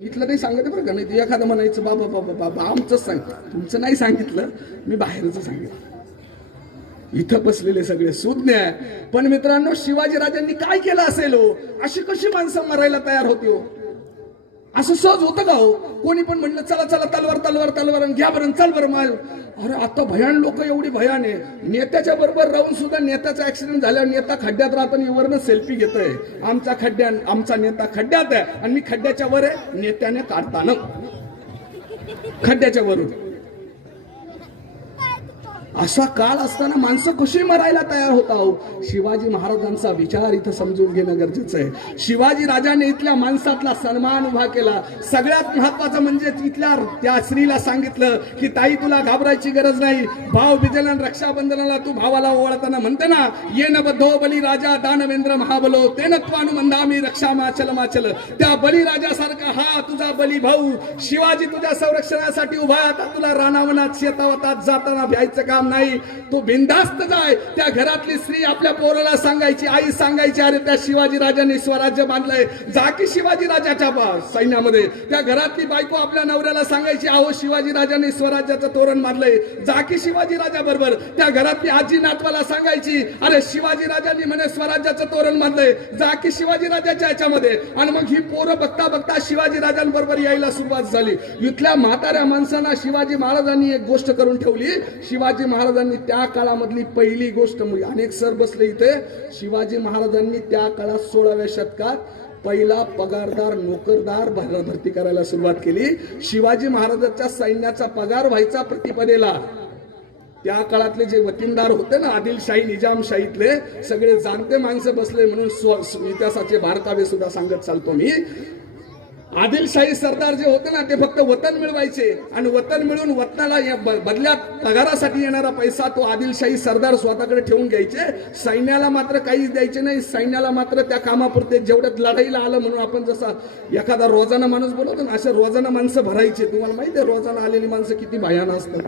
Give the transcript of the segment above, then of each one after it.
इथलं काही सांगितलं बरं का, नाही एखादं म्हणायचं बाबा बाबा बाबा आमचंच सांग, तुमचं नाही सांगितलं, मी बाहेरचं सांगितलं. इथं बसलेले सगळे सुज्ञ आहे. पण मित्रांनो, शिवाजी राजांनी काय केलं असेल हो? अशी कशी माणसं मरायला तयार होती हो? असं सहज होतं का हो? कोणी पण म्हणलं चला चला तलवार तलवार तलवार घ्या बरं, चल बरं मार. अरे आता भयान लोक एवढी भयान आहे. नेत्याच्या बरोबर राहून सुद्धा नेत्याचा ऍक्सिडेंट झाल्यावर नेता खड्ड्यात राहताना वरनं सेल्फी घेतोय. आमचा नेता खड्ड्यात आहे आणि मी खड्ड्याच्या वर आहे. नेत्याने काढताना खड्ड्याच्या वरून. असा काळ असताना माणसं कशी मरायला तयार होता हो? शिवाजी महाराजांचा विचार इथं समजून घेणं गरजेचं आहे. शिवाजी राजाने इथल्या माणसातला सन्मान उभा केला. सगळ्यात महत्वाचं म्हणजे इथल्या त्या स्त्रीला सांगितलं की ताई तुला घाबरायची गरज नाही. भाव बिजला रक्षाबंधनाला तू भावाला ओवाळताना म्हणते ना, ये न बद्धो बली राजा दानवेंद्र महाबलो तेन त्वानुमंदामी रक्षा माचल माचल. त्या बली राजासारखा हा तुझा बली भाऊ शिवाजी तुझ्या संरक्षणासाठी उभा आहे. आता तुला रानावनात शेतावतात जाताना भ्यायचं काम नाही. तो बिनधास्त जाय. त्या घरातली स्त्री आपल्या पोराला सांगायची, आई सांगायची, अरे त्या शिवाजी राजाने स्वराज्य बांधलंय, जा की शिवाजी राजाच्या सैन्यामध्ये. त्या घरातली बायको आपल्या नवऱ्याला सांगायची, अहो शिवाजी राजाने स्वराज्याचं तोरण बांधलंय, जा की शिवाजी राजा बरोबर. त्या घरातली आजी नातवाला सांगायची, अरे शिवाजी राजांनी म्हणे स्वराज्याचं तोरण बांधलंय, जा की शिवाजी राजाच्या याच्यामध्ये. आणि मग ही पोरं बघता बघता शिवाजी राजांबरोबर यायला सुरुवात झाली. इथल्या म्हाताऱ्या माणसांना शिवाजी महाराजांनी एक गोष्ट करून ठेवली. शिवाजी महाराजांनी त्या काळामधली पहिली गोष्ट, अनेक सर बसले इथे, शिवाजी महाराजांनी त्या काळात 16व्या शतकात पहिला पगारदार नोकरदार भरती करायला सुरुवात केली. शिवाजी महाराजांच्या सैन्याचा पगार व्हायचा प्रतिपदेला. त्या काळातले जे वतीनदार होते ना, आदिलशाही निजामशाहीतले सगळे जाणते माणसं बसले म्हणून इतिहासाचे भारतावे सुद्धा सांगत चालतो मी. आदिलशाही सरदार जे होते ना, ते फक्त वतन मिळवायचे आणि वतन मिळून वतनाला बदल्यात पगारासाठी येणारा पैसा तो आदिलशाही सरदार स्वतःकडे ठेवून घ्यायचे. सैन्याला मात्र काहीच द्यायचे नाही. सैन्याला मात्र त्या कामापुरते जेवढ्यात लढाईला आलं म्हणून आपण जसा एखादा रोजाना माणूस बोलवतो ना, असे रोजाना माणसं भरायचे. तुम्हाला माहिती आहे रोजाना आलेली माणसं किती भयान असतात.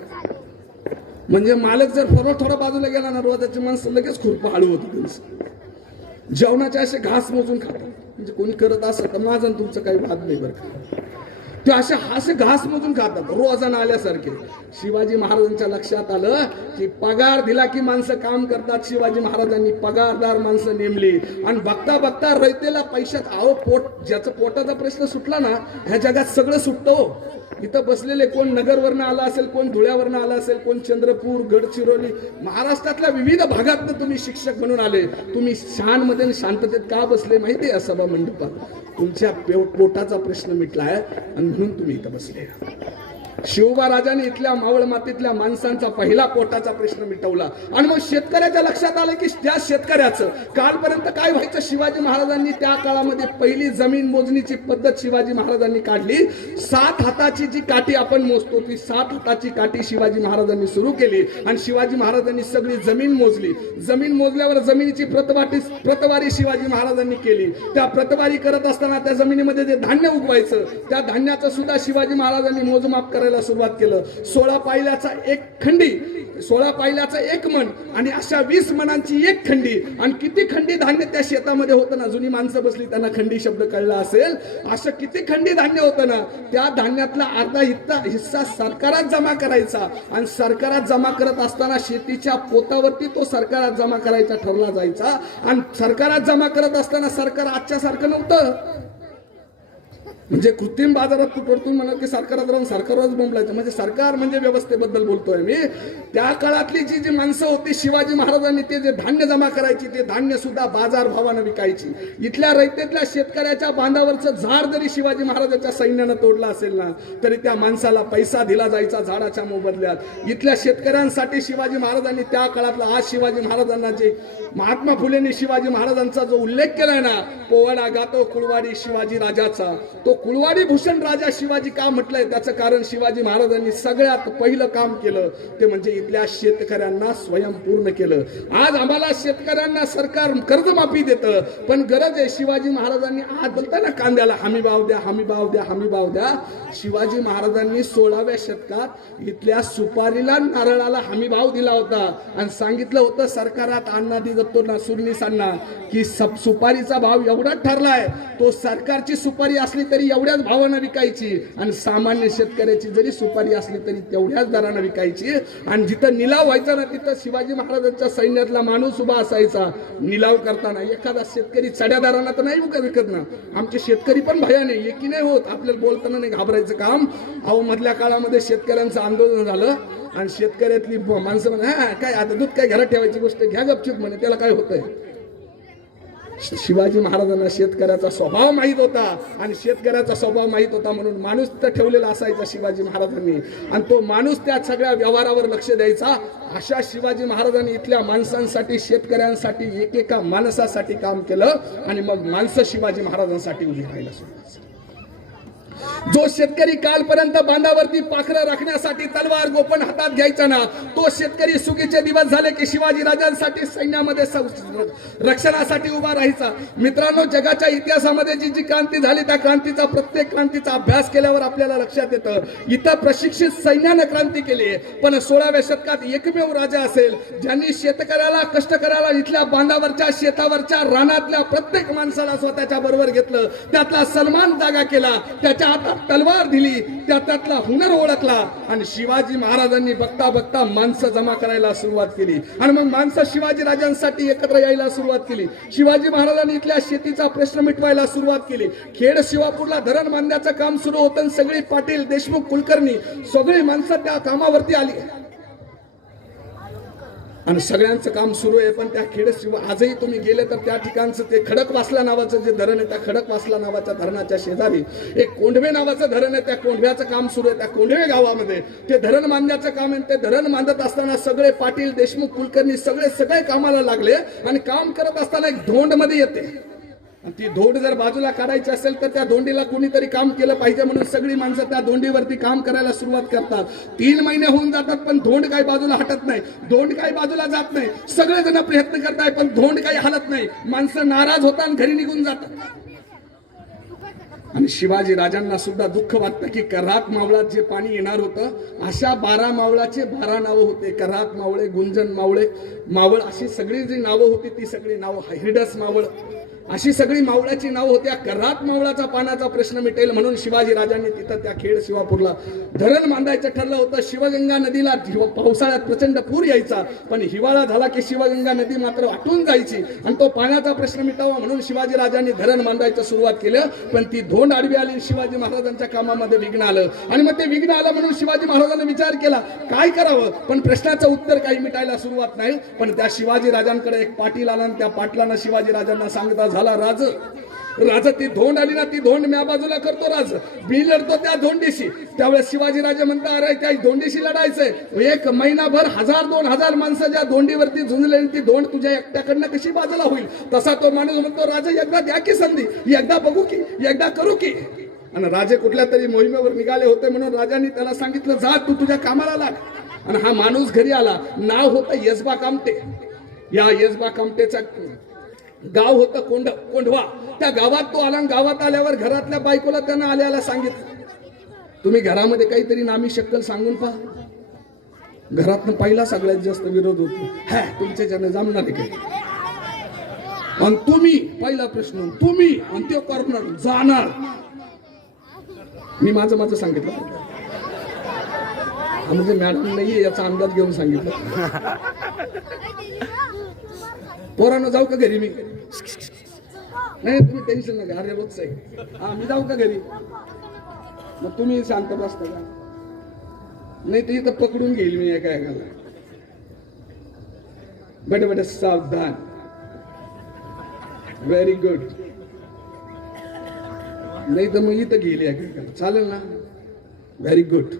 म्हणजे मालक जर थोडा बाजूला गेला ना, रोजाची माणसं लगेच खुरपा हळू होती त्यांचं. जेवणाचे असे घास मोजून खातात. म्हणजे कोणी करत असं तर माझं तुमचं काही वाद नाही बरं का. ते असे घास मोजून खातात रोजाना आल्यासारखे. शिवाजी महाराजांच्या लक्षात आलं की पगार दिला की माणसं काम करतात. शिवाजी महाराजांनी पगारदार माणसं नेमली आणि बघता बघता रयतेला पैशात ज्याचं पोटाचा प्रश्न सुटला ना, ह्या जगात सगळं सुटतो. इथं बसलेले कोण नगरवरनं आला असेल, कोण धुळ्यावरनं आला असेल, कोण चंद्रपूर गडचिरोली महाराष्ट्रातल्या विविध भागातनं तुम्ही शिक्षक म्हणून आले. तुम्ही शानमध्ये शांततेत का बसले माहिती आहे? सभा मंडपात तुमच्या पोटाचा प्रश्न मिटलाय आणि म्हणून तुम्ही इथं बसले. शिवबा राजाने इथल्या मावळ मातीतल्या माणसांचा पहिला पोटाचा प्रश्न मिटवला. आणि मग शेतकऱ्याच्या लक्षात आलं की त्या शेतकऱ्याचं कालपर्यंत काय व्हायचं. शिवाजी महाराजांनी त्या काळामध्ये पहिली जमीन मोजणीची पद्धत शिवाजी महाराजांनी काढली. 7 हाताची जी काठी आपण मोजतो, ती 7 हाताची काठी शिवाजी महाराजांनी सुरू केली आणि शिवाजी महाराजांनी सगळी जमीन मोजली. जमीन मोजल्यावर जमिनीची प्रतवारी शिवाजी महाराजांनी केली. त्या प्रतवारी करत असताना त्या जमिनीमध्ये जे धान्य उगवायचं, त्या धान्याचं सुद्धा शिवाजी महाराजांनी मोजमाप करायला सुरुवात केलं. 16 पायल्याचा एक खंडी, 16 पायल्याचा एक मन आणि अशा 20 मनांची एक खंडी. आणि किती खंडी धान्य त्या शेतामध्ये होतं ना, जुनी माणसं बसली त्यांना खंडी शब्द कळला असेल. असं किती खंडी धान्य होतं ना, त्या धान्यातला अर्धा हिस्सा सरकारात जमा करायचा. आणि सरकारात जमा करत असताना शेतीच्या पोतावरती तो सरकारात जमा करायचा ठरला जायचा. आणि सरकारात जमा करत असताना सरकार आजच्या सारखं नव्हतं. म्हणजे कृत्रिम बाजारात तू पडतून म्हणा की सरकारात राहून सरकारच बोंबलायचं. म्हणजे सरकार म्हणजे व्यवस्थेबद्दल बोलतोय मी. त्या काळातली जी माणसं होती, शिवाजी महाराजांनी ते जे धान्य जमा करायची, ते धान्य सुद्धा बाजार भावानं विकायची. इथल्या रयतेतल्या शेतकऱ्याच्या बांधावरचं झाड जरी शिवाजी महाराजांच्या सैन्यानं तोडलं असेल ना, तरी त्या माणसाला पैसा दिला जायचा झाडाच्या मोबदल्यात. इथल्या शेतकऱ्यांसाठी शिवाजी महाराजांनी त्या काळातला, आज शिवाजी महाराजांना जे महात्मा फुलेंनी शिवाजी महाराजांचा जो उल्लेख केलाय ना, पोवाडा गातो कुळवाडी शिवाजी राजाचा, तो कुळवाडी भूषण राजा शिवाजी का म्हटलंय, त्याचं कारण शिवाजी महाराजांनी सगळ्यात पहिलं काम केलं ते म्हणजे इथल्या शेतकऱ्यांना स्वयंपूर्ण केलं. आज आम्हाला शेतकऱ्यांना सरकार कर्जमाफी देतं, पण गरज आहे शिवाजी महाराजांनी, आज बोलता ना कांद्याला हमी भाव द्या, हमी भाव द्या, हमी भाव द्या. शिवाजी महाराजांनी 16व्या शतकात इथल्या सुपारीला नारळाला हमी भाव दिला होता आणि सांगितलं होतं सरकारात अन्नादी जातो ना सुरनीसांना की सुपारीचा भाव एवढा ठरलाय, तो सरकारची सुपारी असली तरी एवढ्याच भावानं विकायची आणि सामान्य शेतकऱ्याची जरी सुपारी असली तरी तेवढ्याच दरानं विकायची. आणि जिथं निलाव व्हायचा ना तिथं शिवाजी महाराजांच्या सैन्यातला माणूस उभा असायचा निलाव करताना. एखादा शेतकरी चढ्या दरानं तर नाही विकत ना, आमचे शेतकरी पण भयाने एकी नाही होत. आपल्याला बोलताना नाही घाबरायचं काम. अहो मधल्या काळामध्ये शेतकऱ्यांचं आंदोलन झालं आणि शेतकऱ्यातली माणसं म्हणे हा काय आता दूध काय घरात ठेवायची गोष्ट घ्या गपचूप म्हणे, त्याला काय होतंय. शिवाजी महाराजांना शेतकऱ्याचा स्वभाव माहित होता आणि शेतकऱ्याचा स्वभाव माहित होता म्हणून माणूस तर ठेवलेला असायचा शिवाजी महाराजांनी आणि तो माणूस त्या सगळ्या व्यवहारावर लक्ष द्यायचा. अशा शिवाजी महाराजांनी इथल्या माणसांसाठी शेतकऱ्यांसाठी एकेका माणसासाठी काम केलं आणि मग माणसं शिवाजी महाराजांसाठी उभी राहायला सुरुवात. जो शेतकरी कालपर्यंत बांधावरती पाखरं राखण्यासाठी तलवार गोपन हातात घ्यायचा ना, तो शेतकरी सुगीचे दिवस झाले की शिवाजी राजांसाठी सैन्यामध्ये रक्षणासाठी उभा राहायचा. मित्रांनो, जगाच्या इतिहासामध्ये जी जी क्रांती झाली त्या क्रांतीचा प्रत्येक क्रांतीचा अभ्यास केल्यावर आपल्याला लक्षात येतं इथं प्रशिक्षित सैन्यानं क्रांती केली आहे. पण 16व्या शतकात एकमेव राजा असेल ज्यांनी शेतकऱ्याला कष्टकऱ्याला इथल्या बांधावरच्या शेतावरच्या रानातल्या प्रत्येक माणसाला स्वतःच्या बरोबर घेतलं. त्यातला सन्मान जागा केला, त्याच्या हातात तलवार दिली, त्यातला हुनर ओळखला आणि शिवाजी महाराजांनी बघता बघता माणसं जमा करायला सुरुवात केली आणि मग माणसं शिवाजी राजांसाठी एकत्र यायला सुरुवात केली. शिवाजी महाराजांनी इथल्या शेतीचा प्रश्न मिटवायला सुरुवात केली. खेड शिवापूरला धरण बांधण्याचं काम सुरू होतं. सगळी पाटील देशमुख कुलकर्णी सगळी माणसं त्या कामावरती आली आणि सगळ्यांचं काम सुरू आहे. पण त्या खेड आजही तुम्ही गेले तर त्या ठिकाणचं ते खडकवासला नावाचं जे धरण आहे त्या खडकवासला नावाच्या धरणाच्या शेजारी एक कोंढवे नावाचं धरण आहे. त्या कोंढव्याचं काम सुरू आहे. त्या कोंढवे गावामध्ये ते धरण बांधण्याचं काम आहे. ते धरण बांधत असताना सगळे पाटील देशमुख कुलकर्णी सगळे कामाला लागले आणि काम करत असताना एक धोंड मध्ये येते आणि ती धोंड जर बाजूला काढायची असेल तर त्या धोंडीला कोणीतरी काम केलं पाहिजे म्हणून सगळी माणसं त्या धोंडीवरती काम करायला सुरुवात करतात. 3 महिने होऊन जातात पण धोंड काही बाजूला हटत नाही, धोंड काही बाजूला जात नाही. सगळेजण प्रयत्न करताय पण धोंड काही हलत नाही. माणसं नाराज होतात आणि घरी निघून जातात. आणि शिवाजी राजांना सुद्धा दुःख वाटतं की करात मावळात जे पाणी येणार होतं अशा 12 मावळाचे 12 नावं होते. करात मावळे, गुंजन मावळे, मावळ अशी सगळी जी नावं होती ती सगळी नावं, हिरडस मावळ अशी सगळी मावळाची नाव होत्या. करात मावळाचा पाण्याचा प्रश्न मिटेल म्हणून शिवाजी राजांनी तिथं त्या खेड शिवापूरला धरण बांधायचं ठरलं होतं. शिवगंगा नदीला पावसाळ्यात प्रचंड पूर यायचा पण हिवाळा झाला की शिवगंगा नदी मात्र आटून जायची आणि तो पाण्याचा प्रश्न मिटावा म्हणून शिवाजी राजांनी धरण बांधायचं सुरुवात केलं. पण ती धोंड आडवी आली, शिवाजी महाराजांच्या कामामध्ये विघ्न आलं आणि मग ते विघ्न आलं म्हणून शिवाजी महाराजांनी विचार केला काय करावं. पण प्रश्नाचं उत्तर काही मिटायला सुरुवात नाही. पण त्या शिवाजी राजांकडे एक पाटील आला आणि त्या पाटलानं शिवाजी राजांना सांगता झाला राज ती धोंड आली ना, ती धोंड म्या बाजूला करतो राज, मी लढतो त्या धोंडीशी. त्यावेळेस शिवाजी राजा म्हणता अरे त्या धोंडीशी लढायचंय. 1 महिनाभर 1000-2000 माणसं ज्या धोंडीवरती झुंजले ती धोंड तुझ्या एकट्याकडनं कशी बाजूला होईल. तसा तो माणूस म्हणतो राजा एकदा द्या की संधी, एकदा बघू की, एकदा करू की. आणि राजे कुठल्या तरी मोहिमेवर निघाले होते म्हणून राजांनी त्याला सांगितलं जा तू तुझ्या कामाला लाग. आणि हा माणूस घरी आला. नाव होतं येसबा कामटे. या येसबा कामटेचा गाव होतं कोंढवा. त्या गावात तो आला. गावात आल्यावर घरातल्या बायकोला त्यानं आल्याला सांगितलं तुम्ही घरामध्ये काहीतरी नामी शक्कल सांगून पहा. घरातनं पहिला सगळ्यात जास्त विरोध होतो. तुमच्या ज्याने जमणार आहे काही आणि तुम्ही पहिला प्रश्न तुम्ही आणि ते करणार जाणार. मी माझं सांगितलं म्हणजे मॅडम नाहीये याचा अंदाज घेऊन सांगितलं. पोरांना जाऊ का घरी मी नाही तुम्ही टेन्शन नका. अरे रोजच आहे हा मी जाऊ का घरी मग तुम्ही शांत बसता का नाही तर इथं पकडून घेईल मी एका एकाला. बडे सावधान. Very good. नाही तर मग इथं घेईल एका एकाला चालेल ना. Very good.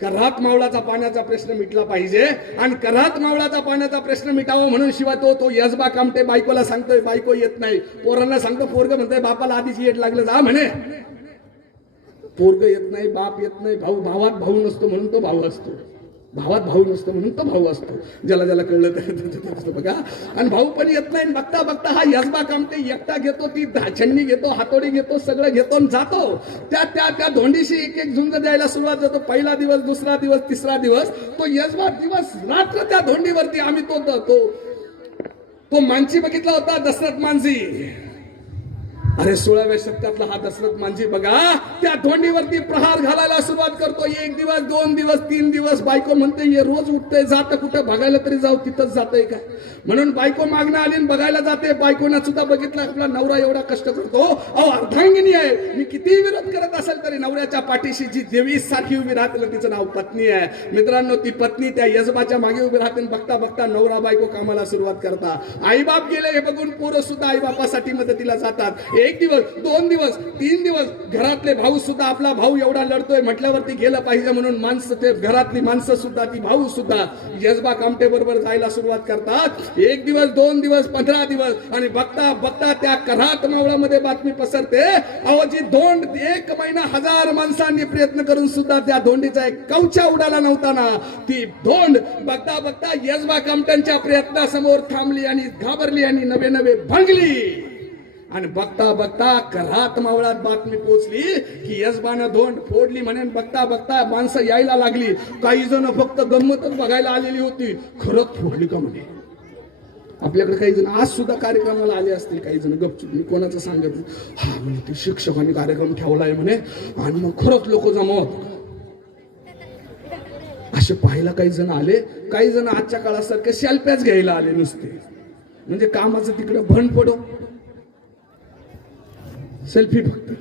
करात मावळाचा पाण्याचा प्रश्न मिटला पाहिजे आणि करात मावळाचा पाण्याचा प्रश्न मिटावा म्हणून शिवाय तो यसबा कामटे बायकोला सांगतोय. बायको येत नाही. पोरांना सांगतो. पोरग म्हणतोय बापाला आधीच येत लागलं जा म्हणे. पोरग येत नाही, बाप येत नाही. भावात भाऊ नसतो म्हणून तो भाऊ असतो. भावात भाऊ नसतो म्हणून तो भाऊ असतो. ज्याला कळलं तर बघा. आणि भाऊ पण येत नाही. बघता बघता हा यसबा कामटे एकटा घेतो, ती छन्नी घेतो, हातोडी घेतो, सगळं घेतो आणि जातो. त्या धोंडीशी एक झुंज द्यायला सुरुवात होतो. पहिला दिवस, दुसरा दिवस, तिसरा दिवस तो यसबा दिवस रात्र त्या धोंडीवरती. आम्ही तो मानसी बघितला होता, दशरथ मानसी. अरे 16व्या शतकातला हा दशरथ मांझी बघा, त्या धोंडीवरती प्रहार घालायला सुरुवात करतो. 1 दिवस 2 दिवस 3 दिवस बायको म्हणते ये रोज उठते जात कुठं बघायला तरी जाऊ, तिथंच जातंय काय म्हणून बायको मागणं आली आणि बघायला जाते. बायकोनं सुद्धा बघितलं आपला नवरा एवढा कष्ट करतो, अहो अर्धांगिनी आहे, मी किती विरोध करत असेल तरी नवऱ्याच्या पाठीशी जी देवी सारखी उभी राहते तिचं नाव पत्नी आहे. मित्रांनो, ती पत्नी त्या यजबाच्या मागे उभी राहते. बघता बघता नवरा बायको कामाला सुरुवात करता. आईबाप गेले हे बघून पोरं सुद्धा आईबापासाठी मदतीला जातात. 1 दिवस 2 दिवस 3 दिवस घरातले भाऊ सुद्धा, आपला भाऊ एवढा लढतोय म्हटल्यावरती गेलं पाहिजे म्हणून माणसं, ते घरातली माणसं सुद्धा, ती भाऊ सुद्धा यजबा कामटे बरोबर जायला सुरुवात करतात. 1 दिवस 2 दिवस 15 दिवस आणि बघता बघता त्या करात मावळामध्ये बातमी पसरते, अहो जी धोंड 1 महिना 1000 माणसांनी प्रयत्न करून सुद्धा त्या धोंडीचा एक कवचा उडाला नव्हता ना, ती धोंड बघता बघता यजबा कामट्यांच्या प्रयत्नासमोर थांबली आणि घाबरली आणि नवे नवे भंगली. आणि बघता बघता करात मावळात बातमी पोहोचली की यजबानं धोंड फोडली म्हणे. बघता बघता माणसं यायला लागली. काही जण फक्त गंमतच बघायला आलेली होती, खरंच फोडली का म्हणे. आपल्याकडे काही जण आज सुद्धा कार्यक्रमाला आले असतील, काही जण गपचूप, मी कोणाचं सांगत हा म्हणे ते शिक्षकांनी कार्यक्रम ठेवलाय म्हणे आणि मग खरंच लोक जमवत असे पाहायला काही जण आले. काही जण आजच्या काळासारखे सेल्फ्याच घ्यायला आले नुसते, म्हणजे कामाचं तिकडे भण पडो, सेल्फी फक्त.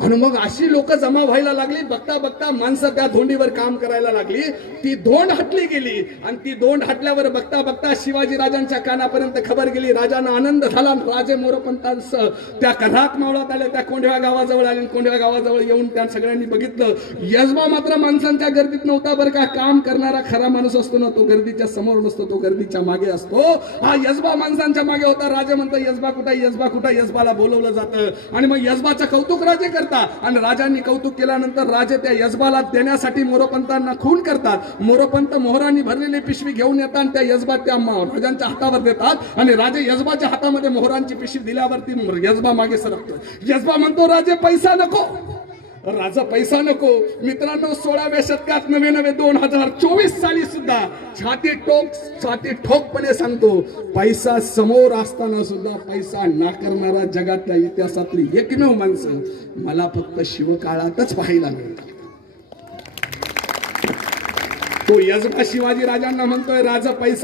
आणि मग अशी लोक जमा व्हायला लागली. बघता बघता माणसं त्या धोंडीवर काम करायला लागली. ती धोंड हटली गेली आणि ती धोंड हटल्यावर बघता बघता शिवाजी राजांच्या कानापर्यंत खबर गेली. राजांना आनंद झाला. राजे मोरोपंतांसह त्या करात मावळात आले, त्या कोंढव्या गावाजवळ आले. कोंढव्या गावाजवळ येऊन त्या सगळ्यांनी बघितलं. यजबा मात्र माणसांच्या गर्दीत नव्हता बरं का. काम करणारा खरा माणूस असतो ना, तो गर्दीच्या समोर नसतो, तो गर्दीच्या मागे असतो. हा यजबा माणसांच्या मागे होता. राजे म्हणतात यजबा कुठं, यजबा कुठं. यजबाला बोलवलं जातं आणि मग यजबाचं कौतुक राजे करतात. आणि राजांनी कौतुक केल्यानंतर राजे त्या यजबाला देण्यासाठी मोरोपंतांना खून करतात. मोरोपंत मोहरांनी भरलेली पिशवी घेऊन येतात आणि त्या यजबा त्या राजांच्या हातावर देतात आणि राजे यजबाच्या हातामध्ये मोहरांची पिशवी दिल्यावरती यजबा मागे सरकतो. यजबा म्हणतो राजे पैसा नको, राजा पैसा नको. मित्रांनो, 16व्या शतकात नवे 2024 साली सुद्धा छाती ठोकपणे सांगतो, पैसा समोर असताना सुद्धा पैसा नाकारणारा जगातल्या इतिहासातली एकमेव माणसं मला फक्त शिवकाळातच पाहायला मिळतात. तो यजबा शिवाजी राजांना म्हणतोय राजा पैसा